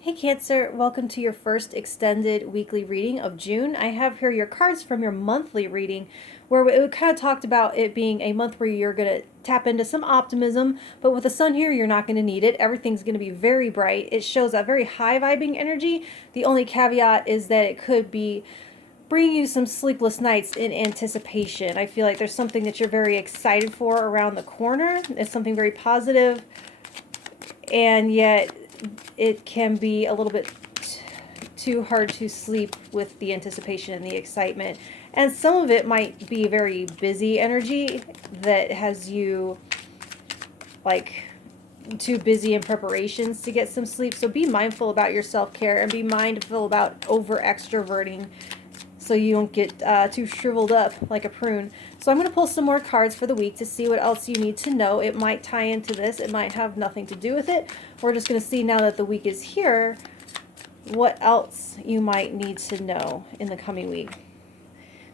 Hey Cancer, welcome to your first extended weekly reading of June. I have here your cards from your monthly reading where it kind of talked about it being a month where you're going to tap into some optimism, but with the sun here, you're not going to need it. Everything's going to be very bright. It shows a very high vibing energy. The only caveat is that it could be bringing you some sleepless nights in anticipation. I feel like there's something that you're very excited for around the corner. It's something very positive, and yet it can be a little bit too hard to sleep with the anticipation and the excitement. And some of it might be very busy energy that has you like too busy in preparations to get some sleep. So be mindful about your self-care and be mindful about over extroverting so you don't get too shriveled up like a prune. So I'm going to pull some more cards for the week to see what else you need to know. It might tie into this. It might have nothing to do with it. We're just going to see now that the week is here what else you might need to know in the coming week.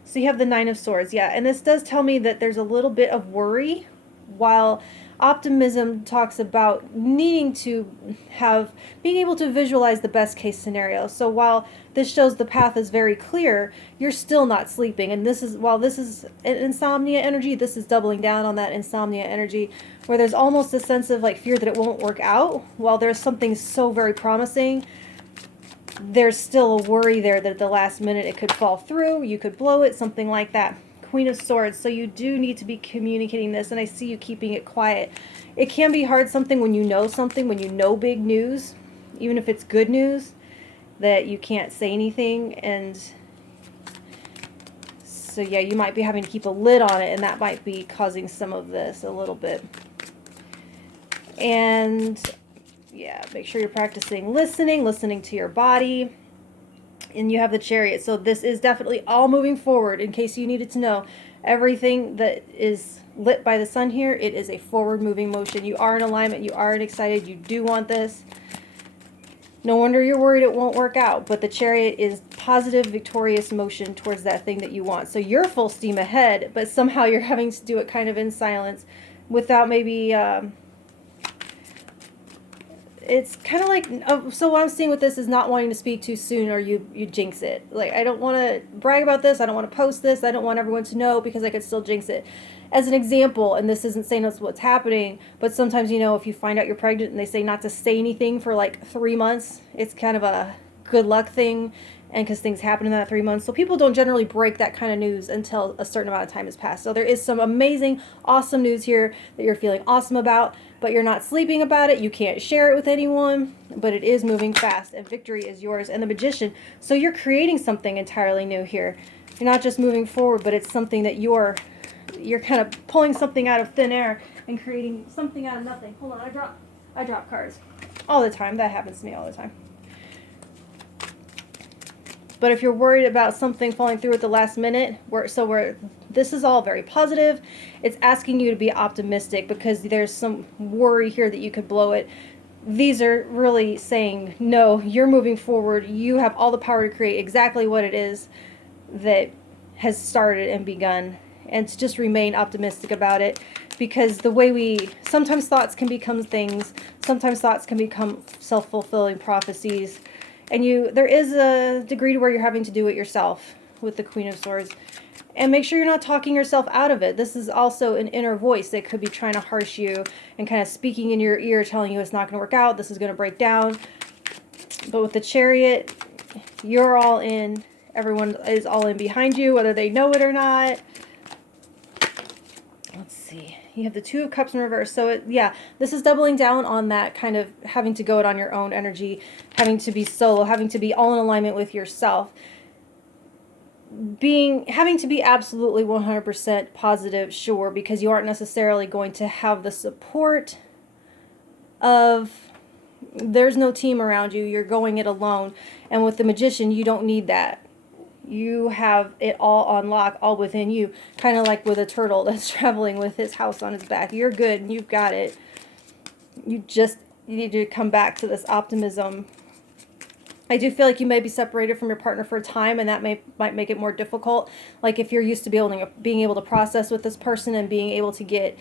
So you have the Nine of Swords. Yeah, and this does tell me that there's a little bit of worry, while optimism talks about needing to being able to visualize the best case scenario. So while this shows the path is very clear, you're still not sleeping. And while this is an insomnia energy, this is doubling down on that insomnia energy where there's almost a sense of like fear that it won't work out. While there's something so very promising, there's still a worry there that at the last minute it could fall through, you could blow it, something like that. Queen of Swords, so you do need to be communicating this, and I see you keeping it quiet. It can be hard when you know big news, even if it's good news, that you can't say anything, and so yeah, you might be having to keep a lid on it, and that might be causing some of this a little bit. And yeah, make sure you're practicing listening to your body. And you have the Chariot. So this is definitely all moving forward. In case you needed to know, everything that is lit by the sun here, it is a forward moving motion. You are in alignment. You are excited. You do want this. No wonder you're worried it won't work out. But the Chariot is positive, victorious motion towards that thing that you want. So you're full steam ahead, but somehow you're having to do it kind of in silence without maybe... it's kind of like, so what I'm seeing with this is not wanting to speak too soon or you jinx it. Like, I don't want to brag about this. I don't want to post this. I don't want everyone to know because I could still jinx it. As an example, and this isn't saying that's what's happening, but sometimes, if you find out you're pregnant and they say not to say anything for like 3 months, it's kind of a good luck thing. And because things happen in that 3 months. So people don't generally break that kind of news until a certain amount of time has passed. So there is some amazing, awesome news here that you're feeling awesome about, but you're not sleeping about it. You can't share it with anyone, but it is moving fast and victory is yours. And the Magician, so you're creating something entirely new here. You're not just moving forward, but it's something that you're kind of pulling something out of thin air and creating something out of nothing. Hold on, I drop cards all the time. That happens to me all the time. But if you're worried about something falling through at the last minute, this is all very positive. It's asking you to be optimistic because there's some worry here that you could blow it. These are really saying, no, you're moving forward. You have all the power to create exactly what it is that has started and begun. And to just remain optimistic about it, because the way sometimes thoughts can become things, sometimes thoughts can become self-fulfilling prophecies. And there is a degree to where you're having to do it yourself with the Queen of Swords. And make sure you're not talking yourself out of it. This is also an inner voice that could be trying to harsh you and kind of speaking in your ear, telling you it's not going to work out, this is going to break down. But with the Chariot, you're all in. Everyone is all in behind you, whether they know it or not. Let's see. You have the Two of Cups in reverse. So, this is doubling down on that kind of having to go it on your own energy, having to be solo, having to be all in alignment with yourself. Having to be absolutely 100% positive, sure, because you aren't necessarily going to have the support of... There's no team around you. You're going it alone. And with the Magician, you don't need that. You have it all on lock, all within you. Kind of like with a turtle that's traveling with his house on his back. You're good and you've got it. You just need to come back to this optimism. I do feel like you may be separated from your partner for a time, and that might make it more difficult. Like if you're used to being able to process with this person and being able to get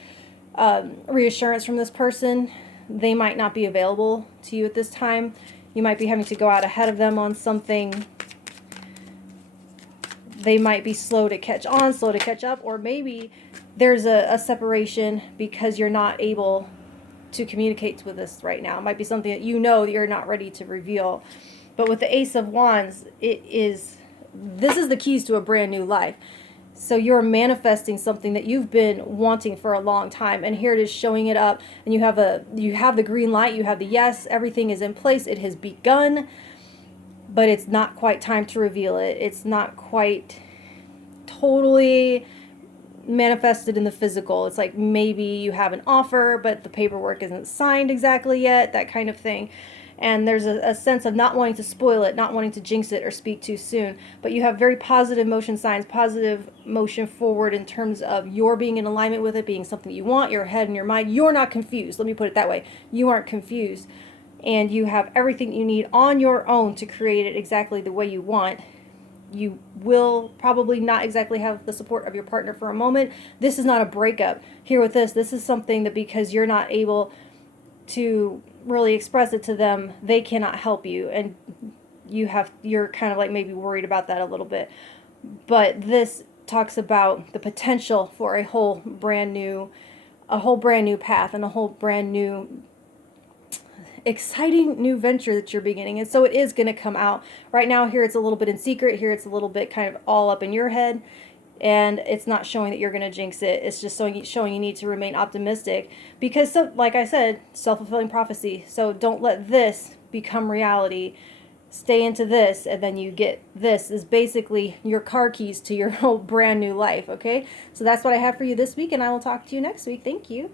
reassurance from this person, they might not be available to you at this time. You might be having to go out ahead of them on something. They might be slow to catch on, slow to catch up, or maybe there's a separation because you're not able to communicate with this right now. It might be something that you know that you're not ready to reveal. But with the Ace of Wands, this is the keys to a brand new life. So you're manifesting something that you've been wanting for a long time, and here it is showing it up, and you have the green light, you have the yes, everything is in place, it has begun, but it's not quite time to reveal it. It's not quite totally manifested in the physical. It's like maybe you have an offer, but the paperwork isn't signed exactly yet, that kind of thing. And there's a sense of not wanting to spoil it, not wanting to jinx it or speak too soon. But you have very positive motion signs, positive motion forward in terms of your being in alignment with it, being something you want, your head and your mind. You're not confused. Let me put it that way. You aren't confused. And you have everything you need on your own to create it exactly the way you want. You will probably not exactly have the support of your partner for a moment. This is not a breakup. Here with this is something that because you're not able to really express it to them, they cannot help you, and you're kind of like maybe worried about that a little bit. But this talks about the potential for a whole brand new path and a whole brand new exciting new venture that you're beginning. And so it is going to come out. Right now here it's a little bit in secret, here it's a little bit kind of all up in your head. And it's not showing that you're going to jinx it. It's just showing you need to remain optimistic. Because, so, like I said, self-fulfilling prophecy. So don't let this become reality. Stay into this, and then you get this. Is basically your car keys to your whole brand new life, okay? So that's what I have for you this week, and I will talk to you next week. Thank you.